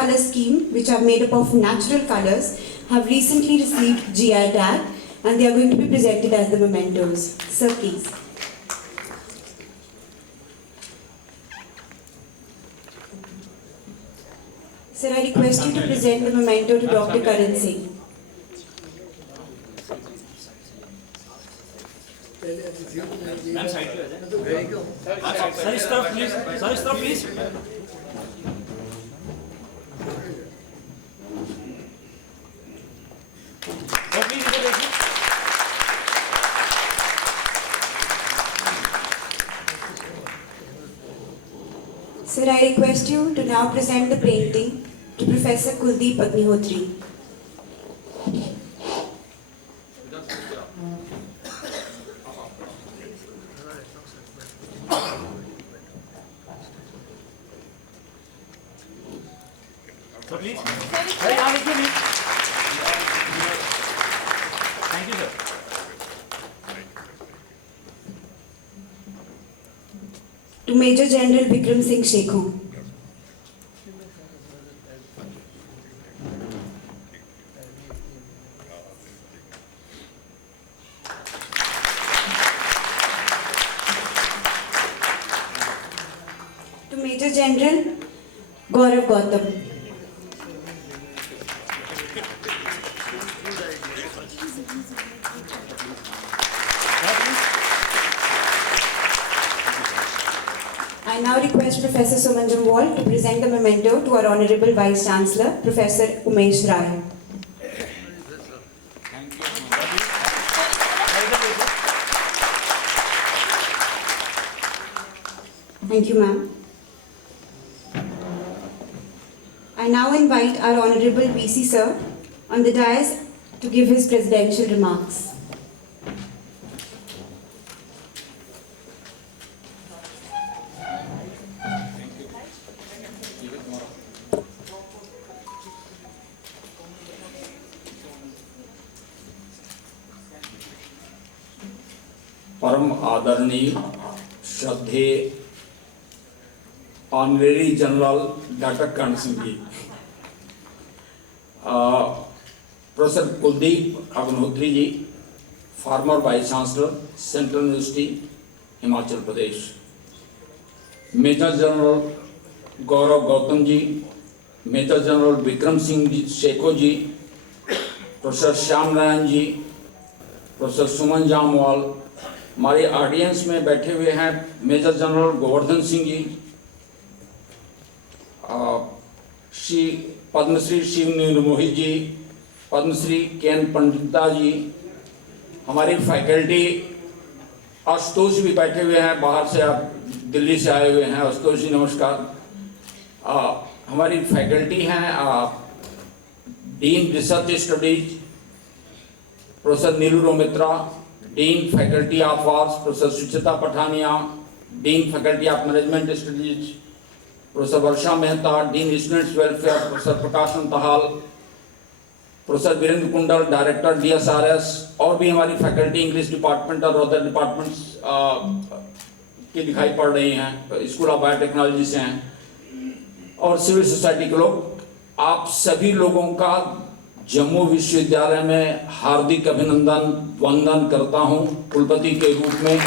Color Scheme, which are made up of natural colors, have recently received GI tag, and they are going to be presented as the mementos. Sir, please. Sir, I request you to present the memento to Dr. Karan Singh. Ma'am side पे आ जाए sir, इस तरफ please, sir इस तरफ please. Sir please इधर देखिए। Sir, I request you to now present the painting to Professor Kuldeep Agnihotri. Sir please, sir यहाँ देखिए please. Thank you sir. To Major General Vikram Singh Shekhon. To Major General Gaurav Gautam. I now request Professor Sumanjam Wall to present the memento to our Honorable Vice Chancellor, Professor Umesh Rai. Thank you, ma'am. I now invite our Honorable VC Sir on the dais to give his presidential remarks. परम आदरणीय श्रद्धेय honorary general doctor Karan Singh ji, professor Kuldeep Agnihotri ji, former vice chancellor central university Himachal Pradesh, major general Gaurav Gautam ji, major general Vikram Singh ji Shekho ji, professor Shyam Narayan ji, professor Suman Jamwal, हमारे audience में बैठे हुए हैं major general Govardhan Singh ji, Shri Padmashri Shivneel Mohit ji, Padmashri KN Pandita ji, हमारी faculty, Ashutosh भी बैठे हुए हैं, बाहर से आप दिल्ली से आए हुए हैं, आशुतोष जी नमस्कार। हमारी फैकल्टी हैं dean research studies professor Neelu Romitra, dean faculty of arts professor Suchita Pathania, dean faculty of management studies professor Varsha Mehta, dean students welfare professor Prakash Antahal, professor Virendra Kundal, director DSRS, और भी हमारी फैकल्टी इंग्लिश डिपार्टमेंट और अदर डिपार्टमेंट्स की दिखाई पड़ रही हैं, स्कूल ऑफ बायोटेक्नोलॉजी से हैं, और सिविल सोसाइटी के लोग। आप सभी लोगों का जम्मू विश्वविद्यालय में हार्दिक अभिनंदन वंदन करता हूं कुलपति के रूप में,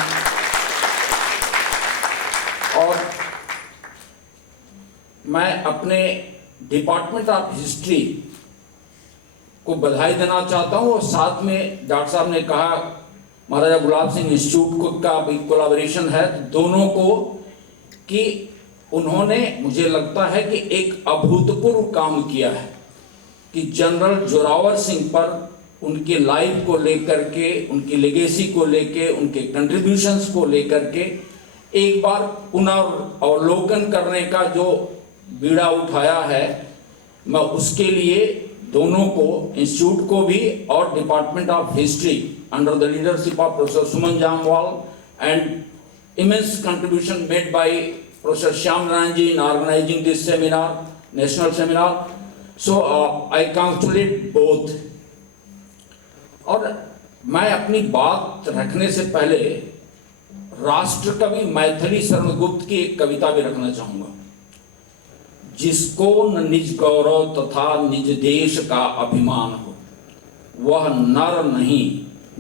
और मैं अपने डिपार्टमेंट ऑफ हिस्ट्री को बधाई देना चाहता हूं, और साथ में डॉक्टर साहब ने कहा महाराजा गुलाब सिंह इंस्टीट्यूट का भी कोलैबोरेशन है, दोनों को, कि उन्होंने मुझे लगता है कि एक अभूतपूर्व काम किया है कि जनरल जोरावर सिंह पर उनके लाइफ को लेकर के, उनकी लेगेसी को लेके, उनके कंट्रीब्यूशंस को लेकर के एक बार पुनर्वलोकन करने का जो बीड़ा उठाया है, मैं उसके लिए दोनों को, इंस्टीट्यूट को भी और department of history under the leadership of professor Suman Jamwal and immense contribution made by Professor Shyam Narayan ji in organizing this seminar, national seminar. So I congratulate both. और मैं अपनी बात रखने से पहले राष्ट्रकवि मैथिली शरण गुप्त की एक कविता भी रखना चाहूंगा। जिसको न निज गौरव तथा निज देश का अभिमान हो, वह नर नहीं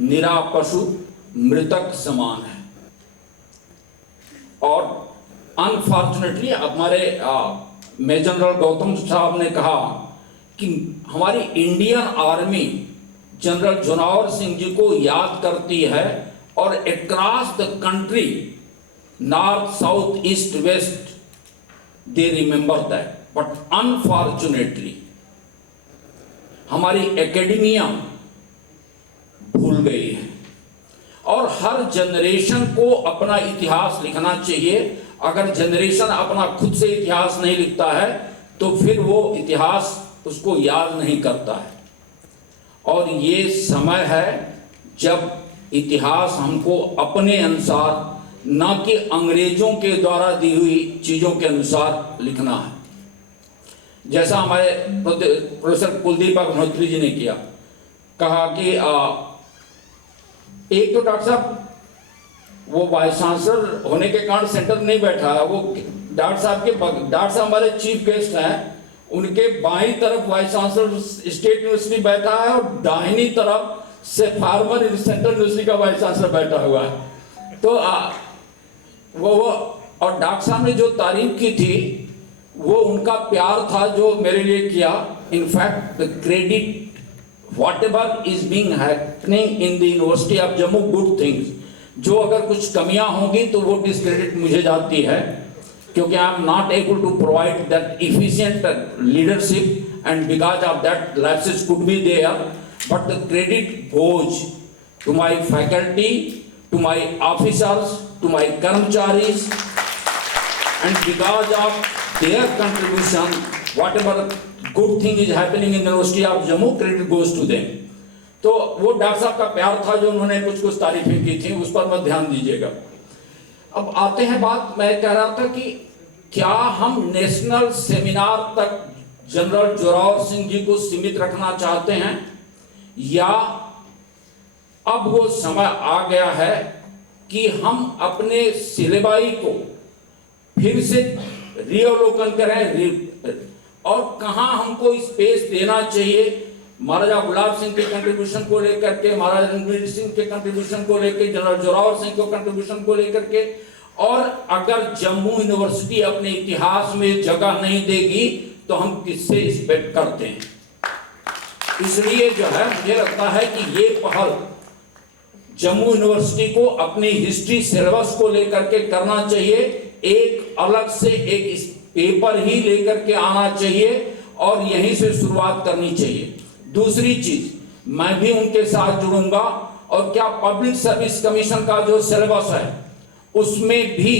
निरा पशु मृतक समान है। और अनफॉर्चुनेटली हमारे मेजर जनरल गौतम साहब ने कहा कि हमारी Indian army general Zorawar Singh ji को याद करती है और across the country north south east west they remember that, but unfortunately हमारी एकेडमिया भूल गई है। और हर जनरेशन को अपना इतिहास लिखना चाहिए। अगर जनरेशन अपना खुद से इतिहास नहीं लिखता है तो फिर वो इतिहास उसको याद नहीं करता है। और ये समय है जब इतिहास हमको अपने अनुसार, ना कि अंग्रेजों के द्वारा दी हुई चीज़ों के अनुसार लिखना है। जैसा हमारे प्रोफेसर कुलदीप अग्निहोत्री जी ने किया, कहा कि एक तो डॉक्टर साहब वो वाइस चांसलर होने के कारण सेंटर नहीं बैठा है, वो डॉक्टर साहब हमारे चीफ गेस्ट हैं, उनके बाईं तरफ वाइस चांसलर स्टेट यूनिवर्सिटी बैठा है और दाहिनी तरफ से फार्मर सेंट्रल यूनिवर्सिटी का वाइस चांसलर बैठा हुआ है। तो वो और डॉक्टर साहब ने जो तारीफ की थी वो उनका प्यार था जो मेरे लिए किया। In fact the credit whatever is being happening in the University of Jammu, good things, जो अगर कुछ कमियां होंगी तो वो डिस्क्रेडिट मुझे जाती है, क्योंकि I am not able to provide that efficient leadership and because of that lapses could be there, but the credit goes to my faculty, to my officers, to my कर्मचारीज, and because of their contribution whatever good thing is happening in the University of Jammu, credit goes to them. तो वो doctor साहब का प्यार था जो उन्होंने कुछ तारीफें की थी, उस पर मत ध्यान दीजिएगा। अब आते हैं बात, मैं कह रहा था कि क्या हम नेशनल सेमिनार तक जनरल जोरावर सिंह जी को सीमित रखना चाहते हैं, या अब वो समय आ गया है कि हम अपने सिलेबाई को फिर से रिअवलोकन करें और कहां हमको स्पेस देना चाहिए। महाराजा गुलाब सिंह के कंट्रीब्यूशन को लेकर के, महाराजा रणवीर सिंह के कंट्रीब्यूशन को लेकर, जनरल जोरावर सिंह के कंट्रीब्यूशन को लेकर के, और अगर जम्मू यूनिवर्सिटी अपने इतिहास में जगह नहीं देगी तो हम किससे एक्सपेक्ट करते हैं। इसलिए जो है मुझे लगता है कि ये पहल जम्मू यूनिवर्सिटी को अपनी हिस्ट्री सिलेबस को लेकर के करना चाहिए। एक अलग से एक पेपर ही लेकर के आना चाहिए और यहीं से शुरुआत करनी चाहिए। दूसरी चीज, मैं भी उनके साथ जुड़ूंगा और क्या पब्लिक सर्विस कमीशन का जो सिलेबस है उसमें भी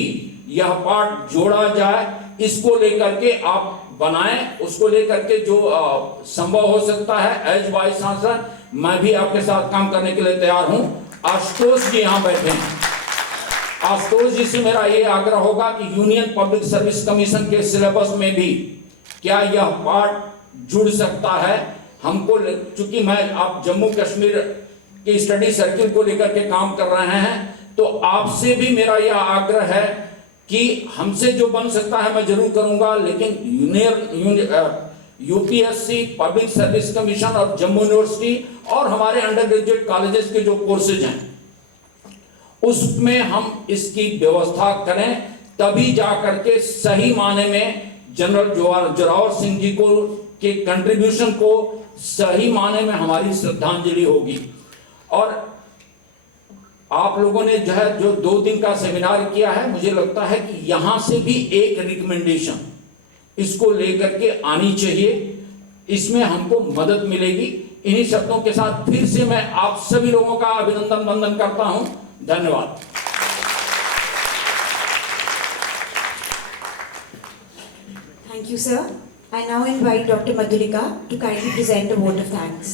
यह पार्ट जोड़ा जाए, इसको लेकर के आप बनाएं, उसको लेकर के जो संभव हो सकता है एज वाइस चांसलर मैं भी आपके साथ काम करने के लिए तैयार हूं। आशुतोष जी यहाँ बैठे हैं, आशुतोष जी से मेरा ये आग्रह होगा कि यूनियन पब्लिक सर्विस कमीशन के सिलेबस में भी क्या यह पार्ट जुड़ सकता है। हमको चूंकि मैं आप जम्मू कश्मीर के स्टडी सर्किल को लेकर के काम कर रहे हैं, तो आपसे भी मेरा यह आग्रह है कि हमसे जो बन सकता है मैं जरूर करूंगा, लेकिन यूपीएससी, पब्लिक सर्विस कमीशन और जम्मू यूनिवर्सिटी और हमारे अंडर ग्रेजुएट कॉलेजेस के जो कोर्सेज हैं उसमें हम इसकी व्यवस्था करें, तभी जाकर के सही माने में जनरल जोरावर सिंह जी को के कंट्रीब्यूशन को सही माने में हमारी श्रद्धांजलि होगी। और आप लोगों ने जो 2 दिन का सेमिनार किया है, मुझे लगता है कि यहां से भी एक रिकमेंडेशन इसको लेकर के आनी चाहिए, इसमें हमको मदद मिलेगी। इन्हीं शब्दों के साथ फिर से मैं आप सभी लोगों का अभिनंदन वंदन करता हूं। धन्यवाद। Thank you, sir. I now invite Dr. Madhulika to kindly present a vote of thanks.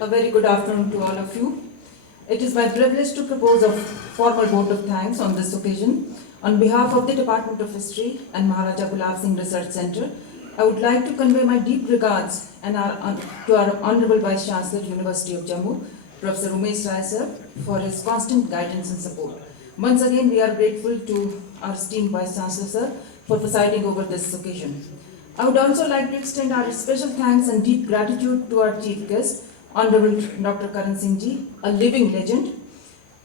A very good afternoon to all of you. It is my privilege to propose a formal vote of thanks on this occasion. On behalf of the Department of History and Maharaja Gulab Singh Research Center, I would like to convey my deep regards to our Honorable Vice Chancellor, University of Jammu, Professor Umesh Rai sir, for his constant guidance and support. Once again, we are grateful to our esteemed Vice Chancellor sir for presiding over this occasion. I would also like to extend our special thanks and deep gratitude to our chief guest, Honorable Dr. Karan Singh ji, a living legend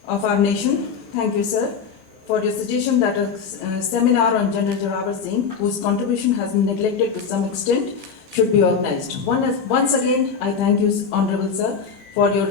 of our nation. Thank you, sir, for your suggestion that a seminar on General Joravar Singh, whose contribution has been neglected to some extent, should be organized. Once again, I thank you, Honorable Sir, for your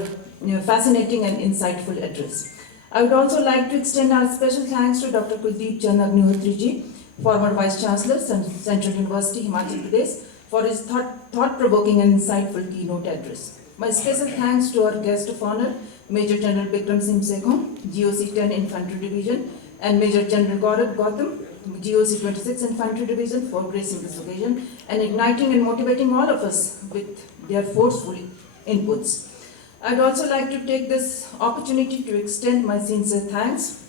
fascinating and insightful address. I would also like to extend our special thanks to Dr. Kuldeep Chand Agnihotri ji, former Vice Chancellor, Central University, Himachal Pradesh, for his thought-provoking and insightful keynote address. My special thanks to our guest of honor, Major General Bikram Singh Sekhon, GOC 10 Infantry Division, and Major General Gaurav Gautam, GOC 26 Infantry Division, for gracing this occasion and igniting and motivating all of us with their forceful inputs. I'd also like to take this opportunity to extend my sincere thanks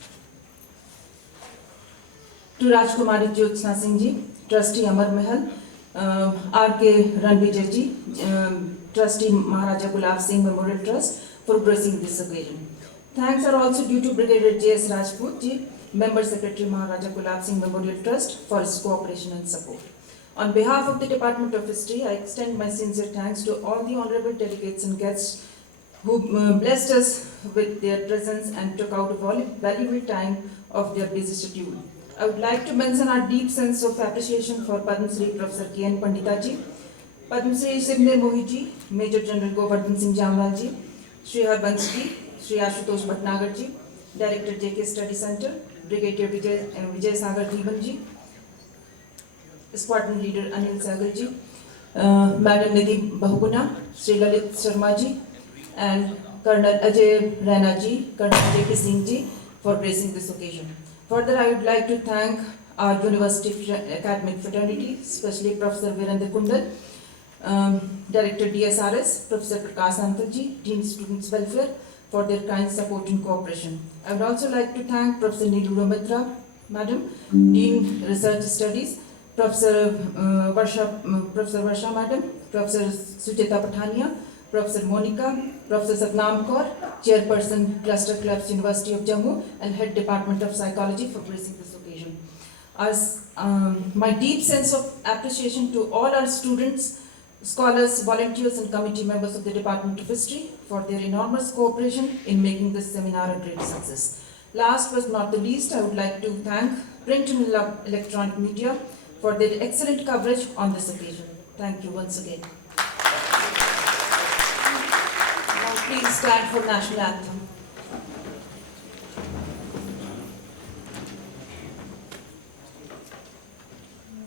to Rajkumari Jyotsna Singh ji, Trustee Amar Mahal, R.K. Ranvijay ji, Trustee Maharaja Gulab Singh Memorial Trust, for gracing this occasion. Thanks are also due to Brigadier J.S. Rajput ji, Member Secretary Maharaja Gulab Singh Memorial Trust, for his cooperation and support. On behalf of the Department of History, I extend my sincere thanks to all the honorable delegates and guests who blessed us with their presence and took out a valuable time of their busy schedule. I would like to mention our deep sense of appreciation for Padma Shri Professor K.N. Pandita ji, Padma Shri Sibner Mohi ji, Major General Govardhan Singh Jamwal ji, Shri Harbansh ji, Shri Ashutosh Bhatnagar ji, Director JK Study Center, Brigadier Vijay Sagar Dhiban ji, Squadron Leader Anil Sagar ji, Madam Nidhi Bahuguna, Shri Lalit Sharma ji, and Colonel Ajay Raina ji, Colonel JP Singh ji, for gracing this occasion. Further, I would like to thank our university academic fraternity, especially Professor Virendra Kundal, Director DSRS, Professor Prakash Antal ji, Dean Students Welfare, for their kind support and cooperation. I would also like to thank Professor Neelu Mitra, Madam, Dean Research Studies, Professor Varsha Madam, Professor Sucheta Pathania, Professor Monica, Professor Satnam Kaur, Chairperson Cluster Clubs, University of Jammu, and Head Department of Psychology, for gracing this occasion. As my deep sense of appreciation to all our students, scholars, volunteers, and committee members of the Department of History for their enormous cooperation in making this seminar a great success. Last but not the least, I would like to thank print and electronic media for their excellent coverage on this occasion. Thank you once again. Now please stand for National Anthem.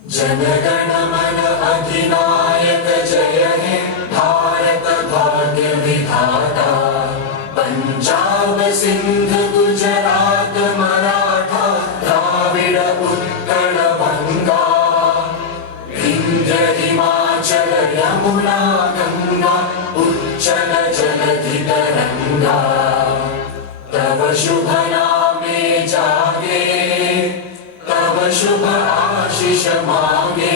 जनगण मन अधिनायक जय हे भारत भाग्य विधाता पंजाब सिंध गुजरात मराठा द्राविड़ उत्कल बंगा विंध्य हिमाचल यमुना गंगा उच्चल जलधि तरंगा तव शुभ नामे जागे तव शुभ आशीष मांगे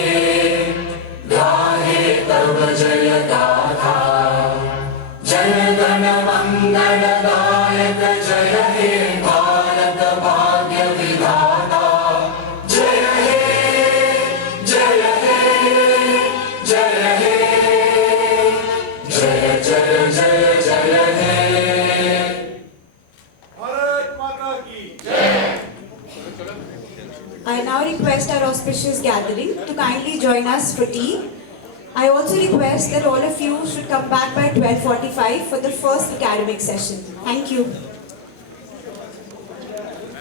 गाहे तव जय गाथा जय गण मंगल दायक जय हे भारत भाग्य विधाता जय हे जय हे जय हे जय जय जय जय हे भारत माता की जय। I now request our auspicious gathering to kindly join us for tea. I also request that all of you should come back by 12:45 for the first academic session. Thank you.